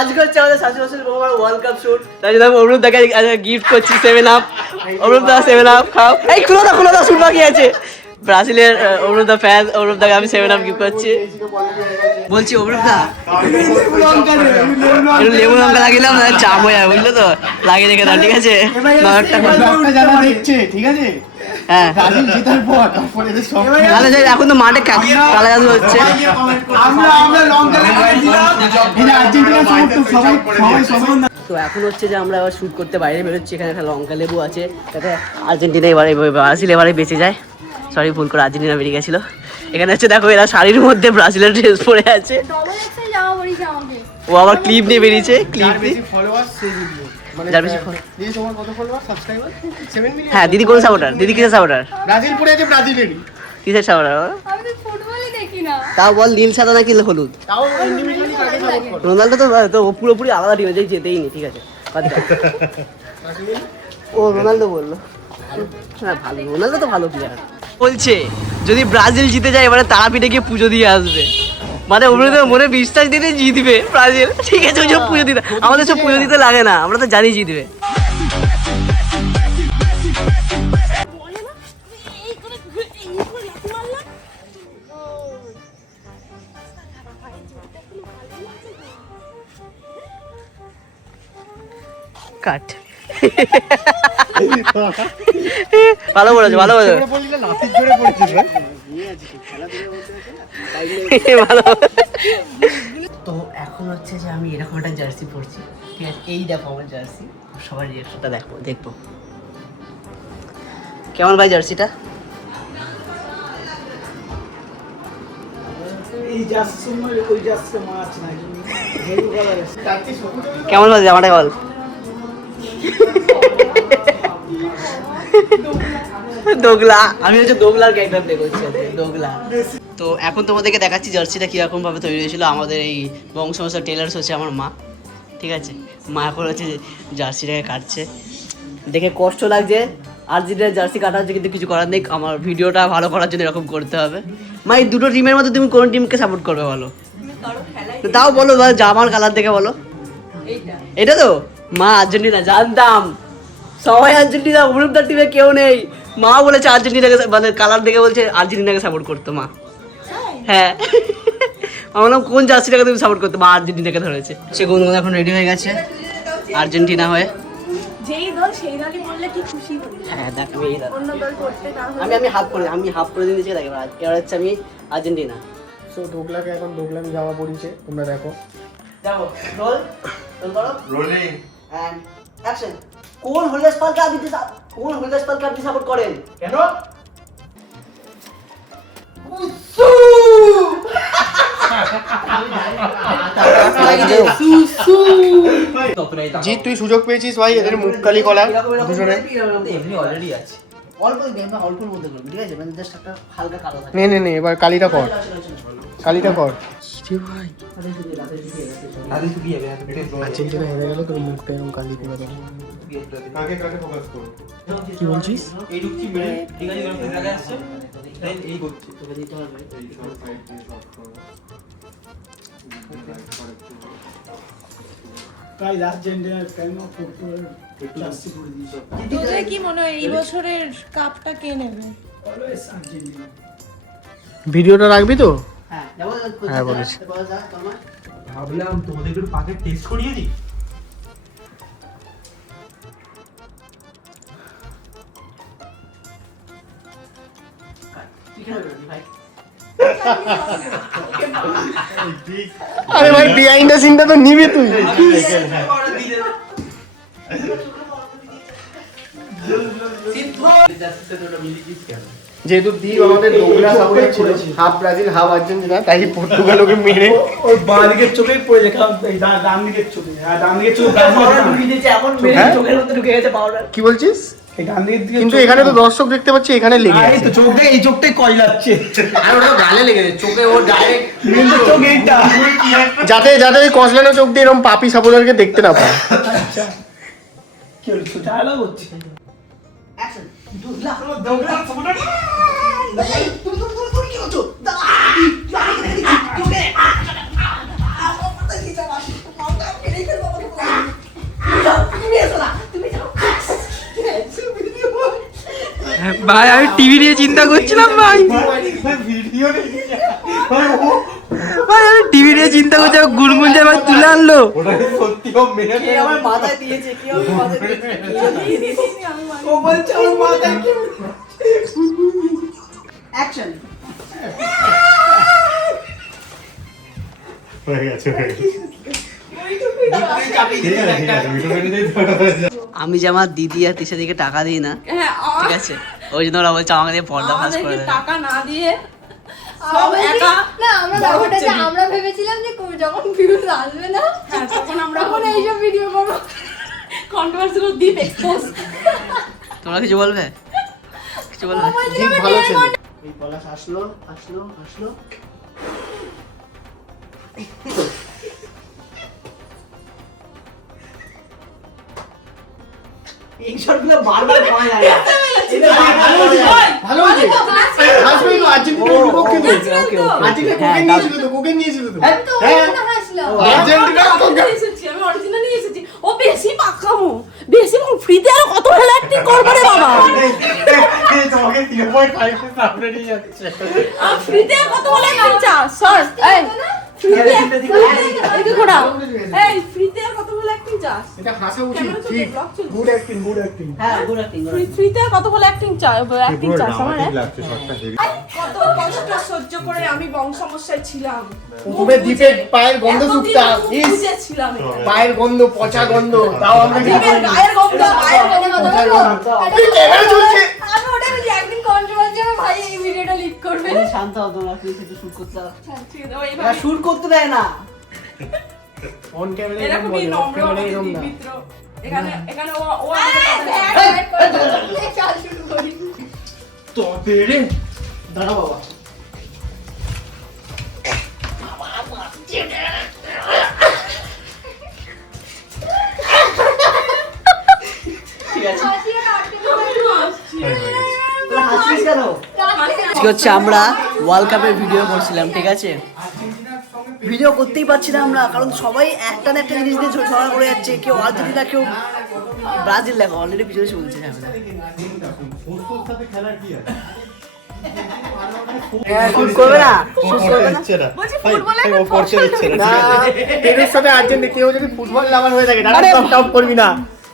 আজকে হচ্ছে আমাদের 7 বছর ওয়ার্ল্ড কাপ শুট, তাই জন্য আমি অরুণ দাকে গিফট করছি 7 আপ। অরুণ দা 7 আপ খাও। এই খুলো দাও শুট বাকি আছে। ব্রাজিলের অরুণ দা ফ্যান, অরুণ দাকে আমি 7 আপ গিফট করছি। বলছি অরুণ দা লেবু লঙ্কা লাগিলাম না, চাপ হয়ে যাবে বুঝলো তো, লাগিয়ে রেখে দাও ঠিক আছে। যারা দেখছে ঠিক আছে, হ্যাঁ ব্রাজিল জেতার পর তারপরে এদের সব তাহলে এখন তো মাঠে কালা জাদু হচ্ছে। আমরা লঙ্কা লাগিয়েছিলাম, এটা আর্জেন্টিনা সমর্থক সবাই তো এখন হচ্ছে যে আমরা আবার শ্যুট করতে বাইরে বেরোচ্ছি। এখানে একটা লঙ্কা লেবু আছে, যাতে আর্জেন্টিনা এবারে ব্রাজিল এবারে বেঁচে যায়। সরি ভুল করে আর্জেন্টিনা বেরিয়ে গেছিল। এখানে হচ্ছে দেখো এরা শাড়ির মধ্যে ব্রাজিলের ড্রেস পরে আছে। ও আবার ক্লিপ নিয়ে বেরিয়েছে, ক্লিপ দিয়ে। যার বেশি দিদি তোমার কত ফলোয়ার সাবস্ক্রাইবার? 7 মিলিয়ন। হ্যাঁ দিদি কোন সাপোর্টার? দিদি কিসের সাপোর্টার? ব্রাজিল পড়ে আছে, ব্রাজিলেরই। কিসের সাপোর্টার? আমি তো ফুটবলই দেখি না। তাও বল নীল সাদা নাকি হলুদ? তাও ইন্ডিভিজুয়ালি কাকে সাপোর্ট করে? রোনাল্ডো তো পুরোপুরি আলাদা টিম আছে, যেতেই নি ঠিক আছে। ও রোনাল্ডো বললো, হ্যাঁ ভালো, রোনাল্ডো তো ভালো প্লেয়ার। বলছে যদি ব্রাজিল জিতে যায় এবারে তারাপীঠে গিয়ে পুজো দিয়ে আসবে, মানে ওদের মনে বিশ্বাস দিতে জিতবে ব্রাজিল, ঠিক আছে। ওই সব পুজো দিতে, আমাদের সব পুজো দিতে লাগে না, আমরা তো জানি জিতবে। কাট ভালো বলেছো, ভালো বলেছো, ভালো। তো এখন হচ্ছে যে আমি এরকম একটা জার্সি পরছি, ঠিক আছে। এই দেখো আমার জার্সি, সবার রিয়াকশনটা দেখবো কেমন ভাই জার্সিটা? কেমন বল জামাটা বল। দোগলা, আমি হচ্ছে দোগলার ক্যারেক্টার প্লে করছি, দোগলা। তো এখন তোমাদেরকে দেখাচ্ছি জার্সিটা কীরকম ভাবে তৈরি হয়েছিল। আমাদের এই বংশমশাই টেলার্স হচ্ছে আমার মা, ঠিক আছে। মা এখন হচ্ছে জার্সিটাকে কাটছে, দেখে কষ্ট লাগছে। আর্জেন্টিনার জার্সি কাটা হচ্ছে, কিন্তু কিছু করার নেই, আমার ভিডিওটা ভালো করার জন্য এরকম করতে হবে। মা এই দুটো টিমের মধ্যে তুমি কোন টিমকে সাপোর্ট করবে বলো? তাও বলো, জামার কালার দেখে বলো। এটা তো মা আর্জেন্টিনা, জানতাম সবাই আর্জেন্টিনা, অরুণদার টিমে কেউ নেই। মা বলেছে আর্জেন্টিনাকে, মানে কালার দেখে বলছে আর্জেন্টিনাকে সাপোর্ট করতো মা। হ্যাঁ আমার নাম কোন জার্সিটাকে তুমি সাপোর্ট করতো? মা আর্জেন্টিনাকে ধরেছে। সে গুনগুন এখন রেডি হয়ে গেছে আর্জেন্টিনা হয়ে। যেই দল সেই দলই বললে কি খুশি হই। হ্যাঁ দেখ অন্য দল করতে তাহলে আমি হাফ করে দিয়েছি, দেখ এবার হচ্ছে আমি আর্জেন্টিনা। সো দোগলাকে এখন দোগলামি যাওয়া পড়িয়েছে, তোমরা দেখো। দেখো রোল করো, রোলিং এন্ড অ্যাকশন। কোন হলিদাস পালকে আপনি সাপোর্ট করেন? কেন? জি তুই সুযোগ পেয়েছিস ভাই, এদের মুখ কালি কলা দুজনে। এমনি অলরেডি আছে, অল্পের মধ্যে করবি, ঠিক আছে। মানে জাস্ট একটা হালকা কালো থাকে। নে এবার কালিটা কর, কালিটা কর। আর্জেন্টিনা হেরে গেল, তোর মুখটা এরকম কালি করে দেবো। কি বলছিস? তোদের কি মনে হয় এই বছরের কাপটা কে নেবে? ভিডিওটা রাখবি তো? হ্যাঁ বলেছি। ভাবলাম তোমাদের একটু পাকে টেস্ট করিয়ে দিই। আরে ভাই বিহাইন্ড দ্য সিনটা তো নিবি তুই। যেহেতু দ্বীপ আমাদের দোগলা সাপোর্টার ছিল, হাফ ব্রাজিল হাফ আর্জেন্টিনা, তাই পর্তুগাল ওকে মেরে ওই বাঁ দিকের চোখেই পড়ে দেখা, ডান দিকের চোখে, হ্যাঁ ডান দিকের চোখে চোখের মধ্যে ঢুকে গেছে পাউডার। কি বলছিস? এই ডান দিকের দিকে কিন্তু এখানে তো দর্শক দেখতে পাচ্ছি, এখানে লেগে এই আছে। তো চোখ দেখে এই চোখটাই কয়লাচ্ছে, আর ওটা গালে লেগেছে, চোখে ও ডাইরেক্ট কিন্তু চোখ এইটা। যাতে ওই কসলানো চোখ দিয়ে এরকম পাপি সাপোর্টারকে দেখতে না পায়। আচ্ছা কি হচ্ছে, ডায়লগ হচ্ছে। অ্যাকশন। দোগলা সাপোর্টার তুমি কি করছো? দাঁড়া ভাই আমি টিভি নিয়ে চিন্তা করছিলাম ভাই ভিডিও ভাই আমি টিভি নিয়ে চিন্তা করছিলাম গুনগুন যে ভাই তুলে আনলো ওটা সত্যি ও মেনে কে আমার মাথায় দিয়েছে কে আমার মাথায় দিয়েছে ও বলছে আমার মাথায় কি অ্যাকশন হয়ে গেছে আমি যে আমার দিদি আর তিশাদিকে টাকা দিই না হ্যাঁ ঠিক আছে ওই জন্য ওরা বলছে আমাকে দিয়ে পর্দা ফাঁস করে আমাদেরকে দেয় টাকা না দিয়ে সব আমরা একা না আমরা বড় ব্যাপারটা হচ্ছে যে না। আমরা ভেবেছিলাম যে যখন ভিউজ আসবে না হ্যাঁ, তখন আমরা তখন এইসব ভিডিও করবো কন্ট্রোভার্সিগুলো ডিপ এক্সপোজ তোমরা কিছু বলবে কিছু বলবে জিৎ ভালো ছেলে এই পলাশ আসলো আসলো আসলো এই শটগুলো বারবার পাওয়া যায় না ভালো হয়েছে হাসবে তো আর্জেন্টিনার বিপক্ষে তো ওকে ওকে আর্জেন্টিনা হ্যাঁ, কোকে নিয়েছিল তো কোকে নিয়েছিল তো তো হ্যাঁ ওখানে হাসলাম আর্জেন্টিনা কোকে আমি অরিজিনালি এসেছি ও বেশি পাকামো বেশি ফ্রিতে আর কত ভালো অ্যাক্টিং করবে রে বাবা তোমাকে 3.5 সামনে নিয়ে যাচ্ছে আর ফ্রিতে আর কত ভালো অ্যাক্টিং চাস স্যার এই ফ্রিতে এদিকে ঘোরা এই ফ্রিতে আর কত ভালো অ্যাক্টিং চাস এটা হাসা উচিত ক্যামেরা চলছে, ঠিক ব্লগ চলছে। গুড অ্যাক্টিং গুড অ্যাক্টিং হ্যাঁ গুড অ্যাক্টিং ফ্রিতে আর কত ভালো অ্যাক্টিং অ্যাক্টিং চাস আমার লাগছে শটটা হেভি কত কষ্ট সহ্য করে আমি বংশ সমস্যায় ছিলাম প্রথমে দ্বীপের পায়ের গন্ধ শুকতাম ইস ছিলাম পায়ের গন্ধ পচা গন্ধ তাও আমরা কি জীবের গায়ের গন্ধ গায়ের গন্ধ কথা বলবো? ক্যামেরা চলছে আমি ওটা বলছি একদিন কন্ট্রোভার্সি হবে ভাই এই ভিডিওটা লিক করবে শান্ত হও তোমরা প্লিজ একটু শুট করতে দাও ঠিক আছে, ও এইভাবে শুট করতে দেয় না অন ক্যামেরা এরকমই নম্র এরকম না পবিত্র এখানে এখানে ও আমাদের কথা চাল শুরু করি তবে রে দাঁড়াও বাবা ঠিক আছে হাসি আর আটকে দেবে। তোরা হাসছিস কেন আজকে হচ্ছে আমরা ওয়ার্ল্ড কাপের ভিডিও করছিলাম ঠিক আছে ভিডিও করতেই পারছি না আমরা কারণ সবাই একটা না একটা জিনিস দিয়ে ঝগড়া করে যাচ্ছে কেউ আর্জেন্টিনা কেউ ব্রাজিল দেখো অলরেডি পিছনে চলছে ঝামেলা শুট করবে না শুট করবে না বলছি ফুটবলে ও করতে দিচ্ছে না না পেরুর সাথে আর্জেন্টিনা কেউ যদি ফুটবল লাভার হয়ে থাকে তাহলে সব টপ করবি না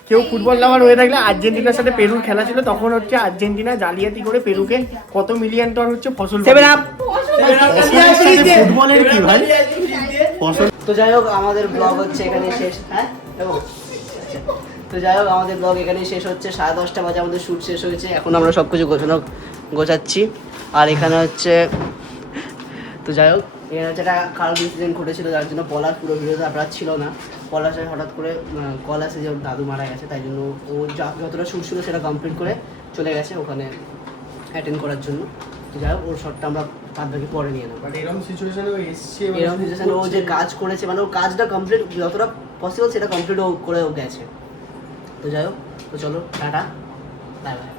কেউ ফুটবল লাভার হয়ে থাকলে আর্জেন্টিনার সাথে পেরুর খেলা ছিল তখন হচ্ছে আর্জেন্টিনা জালিয়াতি করে পেরুকে কত মিলিয়ন টন হচ্ছে ফসল ফুটবলের কি ভাই তো যাই হোক আমাদের ব্লগ হচ্ছে এখানে শেষ হ্যাঁ দেখো? আচ্ছা। তো যাই হোক আমাদের ব্লগ এখানে শেষ হচ্ছে 10:30 বাজে আমাদের শ্যুট শেষ হয়েছে এখন আমরা সব কিছু গোছাচ্ছি আর এখানে হচ্ছে তো যাই হোক এখানে হচ্ছে একটা খারাপ ইনসিডেন্ট ঘটেছিল যার জন্য পলাশ পুরো ভিডিওতে আপনার ছিল না পলাশের হঠাৎ করে কল আসে যে ওর দাদু মারা গেছে তাই জন্য ও যতটা শ্যুট ছিল সেটা কমপ্লিট করে চলে গেছে ওখানে অ্যাটেন্ড করার জন্য তো যাই হোক ওর শটটা আমরা তার বাকি পরে নিয়ে নেবো বাট এরকম সিচুয়েশনে ও এসছে এরকম সিচুয়েশনে ও যে কাজ করেছে মানে ও কাজটা কমপ্লিট যতটা পসিবল সেটা কমপ্লিট ও করে ও গেছে তো যাই হোক তো চলো টাটা বাই বাই